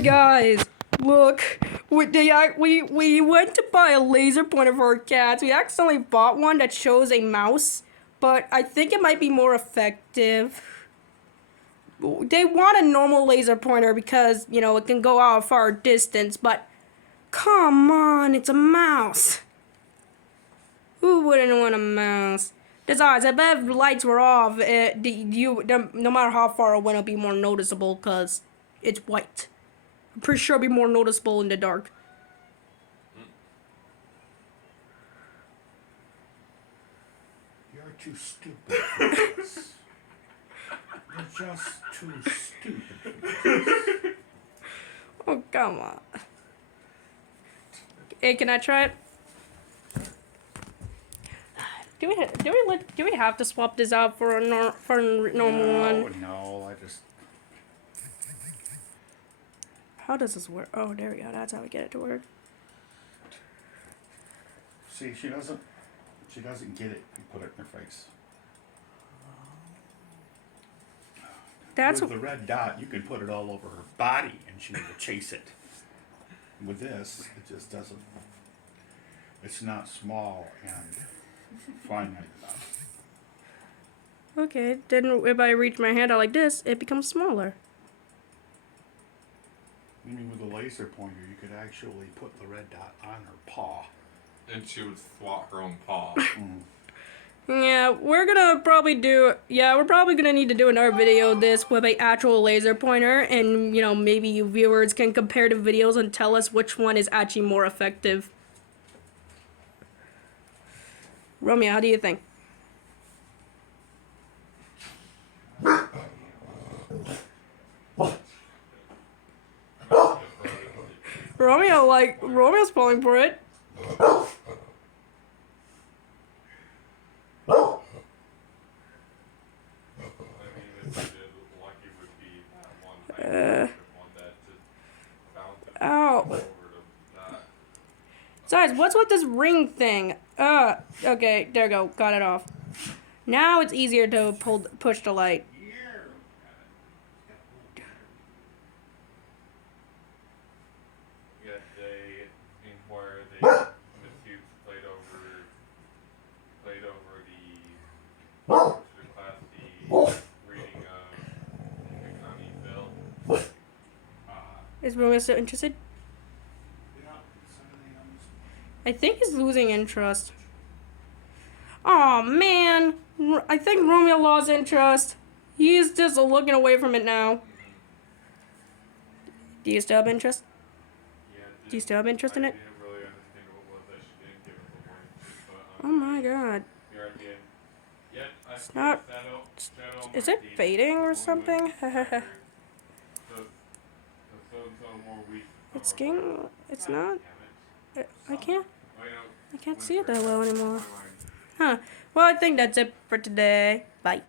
Hey guys, look, we went to buy a laser pointer for our cats. We accidentally bought one that shows a mouse, but I think it might be more effective. They want a normal laser pointer because, you know, it can go out a far distance, but come on, it's a mouse. Who wouldn't want a mouse? Besides, I bet if the lights were off, no matter how far it went, it'll be more noticeable because it's white. I'm pretty sure it'll be more noticeable in the dark. You're too stupid for this. You're just too stupid for this. Oh, come on. Hey, can I try it? Do we have to swap this out for a normal one? No, I just... How does this work? Oh, there we go. That's how we get it to work. See, she doesn't get it. You put it in her face. That's with the red dot, you can put it all over her body and she will chase it. With this, it just doesn't. It's not small and finite enough. okay. Then if I reach my hand out like this, it becomes smaller. You mean with a laser pointer, you could actually put the red dot on her paw. And she would swat her own paw. Yeah, we're probably gonna need to do another video of this with an actual laser pointer, and you know, maybe you viewers can compare the videos and tell us which one is actually more effective. Romeo, how do you think? Romeo's falling for it. Ow. Besides, what's with this ring thing? Okay, there we go. Got it off. Now it's easier to push the light. Yes, they inquire the misuse played over the class D reading of economy bill. Is Romeo still interested? I think he's losing interest. Oh man, I think Romeo lost interest. He's just looking away from it now. Do you still have interest? Do you still have interest in it? Oh my god. It's not... Is it fading or something? It's getting... It's not... I can't see it that well anymore. Huh. Well, I think that's it for today. Bye.